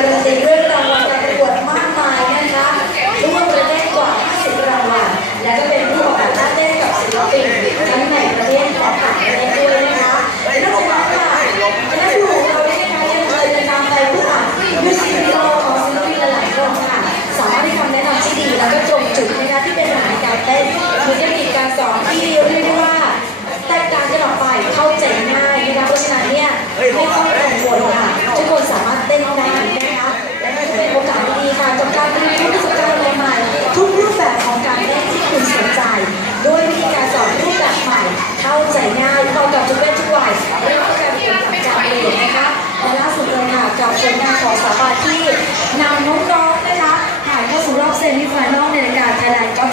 39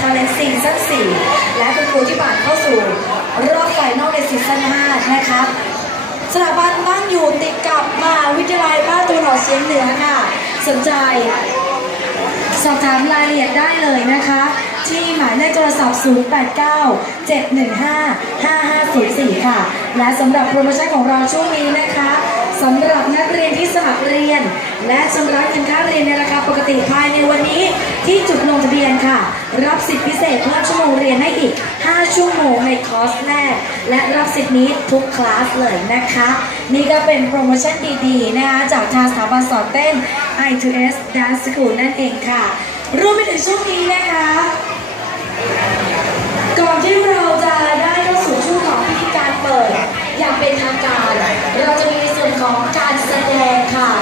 Thailand Got Talent ซีซั่น4และเป็นครูที่ผ่านเข้าสู่รอบไฟนอลในซีซั่น5นะคะสถาบันตั้งอยู่ติดกับมหาวิทยาลัยภาคตะวันออกเฉียงเหนือค่ะสนใจ สอบถามรายละเอียดได้เลยนะคะ ที่หมายเลขโทรศัพท์ 089 715 5504 ค่ะ และสำหรับโปรโมชั่นของเราช่วงนี้นะคะ สำหรับนักเรียนที่สมัครเรียน และชำระเงินค่าเรียนในราคาปกติภายในวันนี้ ที่จุดลงทะเบียนค่ะ รับสิทธิพิเศษเพิ่มชั่วโมงเรียนให้อีก 5 ชั่วโมงในคอร์สแรก และรับสิทธินี้ทุกคลาสเลยนะคะ นี่ก็เป็นโปรโมชั่นดีๆนะคะจากทางสถาบันสอนเต้น I2S Dance School นั่นเองค่ะ รวมไปถึงช่วงนี้นะคะ ก่อนที่เราจะได้เข้าสู่ช่วงของพิธีการเปิด อย่างเป็นทางการ เราจะมีในส่วน ของการแสดงค่ะ